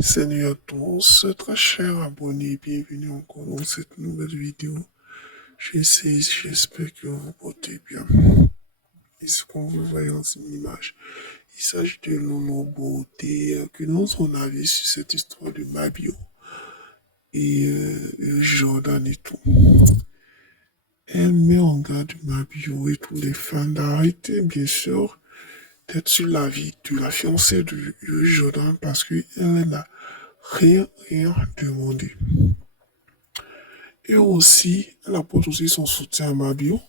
Salut à tous, très chers abonnés, bienvenue encore dans cette nouvelle vidéo. J'espère que vous portez bien. Et ce qu'on vous voyez en image, il s'agit de Lolo Beauté qui donne son avis sur cette histoire de Mabio et Jordan et tout. Elle met en garde Mabio et tous les fans d'arrêter, bien sûr, d'être sur la vie de la fiancée de Jordan parce qu'elle n'a rien demandé. Et aussi, elle apporte aussi son soutien à Mabio,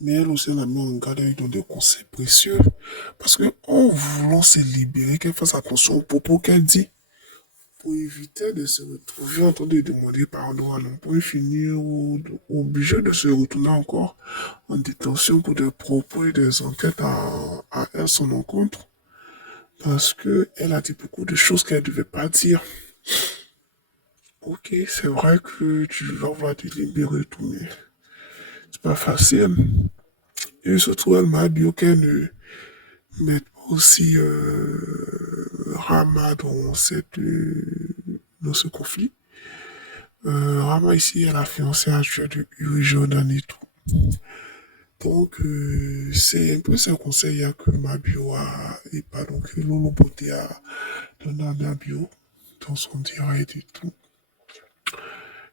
mais elle aussi la met en garde avec des conseils précieux. Parce que en voulant se libérer, qu'elle fasse attention aux propos qu'elle dit, pour éviter de se retrouver en train de demander pardon à l'homme, pour finir obligé de se retourner encore en détention pour des propos et des enquêtes à elle, son encontre. Parce que elle a dit beaucoup de choses qu'elle ne devait pas dire. Ok, c'est vrai que tu vas vouloir te libérer tout, mais c'est pas facile. Et surtout, elle m'a dit qu'elle ne mette pas aussi Rama dans ce conflit. Rama ici est la fiancée actuelle de Yuri Jordan et tout. Donc, c'est un peu ce conseil que Mabio a, et pardon, que Lolo Beauté a donné à Mabio dans son direct et tout.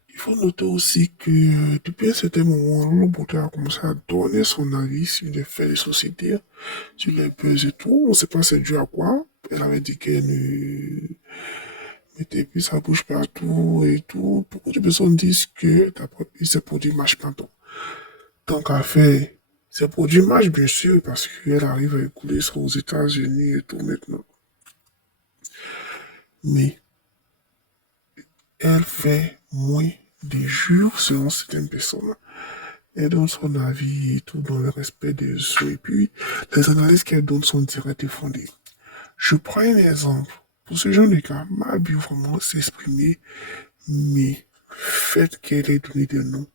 Il faut noter aussi que depuis un certain moment, Lolo Beauté a commencé à donner son avis sur les faits de société, sur les buzz et tout. On ne sait pas c'est dû à quoi. Elle avait dit qu'elle ne mettait plus sa bouche partout et tout. Beaucoup de personnes disent que ces produits marchent pas tant qu'à faire. Ces produits marchent bien sûr parce qu'elle arrive à écouler ça aux États-Unis et tout maintenant. Mais elle fait moins des jours selon certaines personnes. Elle donne son avis et tout dans le respect des autres. Et puis, les analyses qu'elle donne sont directes et fondées. Je prends un exemple. Pour ce genre de cas, m'a bien vraiment s'exprimer, mais le fait qu'elle ait donné des noms,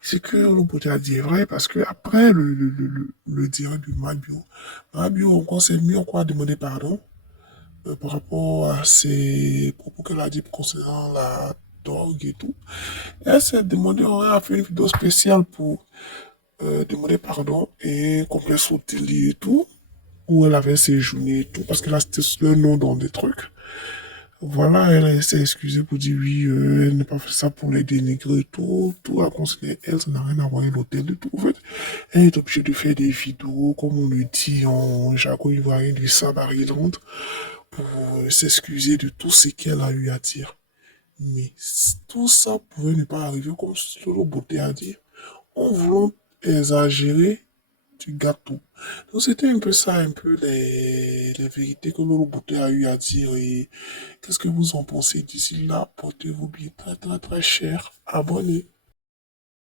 c'est que Loboté a dit est vrai, parce que après le direct de Mabio encore s'est mis encore à demander pardon par rapport à ses propos qu'elle a dit concernant la drogue et tout. Elle s'est demandé, on a fait une vidéo spéciale pour demander pardon et complet sauter et tout, où elle avait séjourné et tout, parce qu'elle a cité le nom dans des trucs. Voilà, elle s'est excusée pour dire oui, elle n'a pas fait ça pour les dénigrer et tout. Tout a considéré elle, ça n'a rien à voir avec l'hôtel du tout. En fait, elle est obligée de faire des vidéos, comme on le dit en jargon ivoirien, du sabarilante, pour s'excuser de tout ce qu'elle a eu à dire. Mais tout ça pouvait ne pas arriver, comme Solo Beauté a dit, en voulant exagérer du gâteau. Donc c'était un peu ça, un peu les vérités que Lolo Beauté a eu à dire. Et qu'est-ce que vous en pensez d'ici là? Portez-vous bien très très très cher. Abonnez.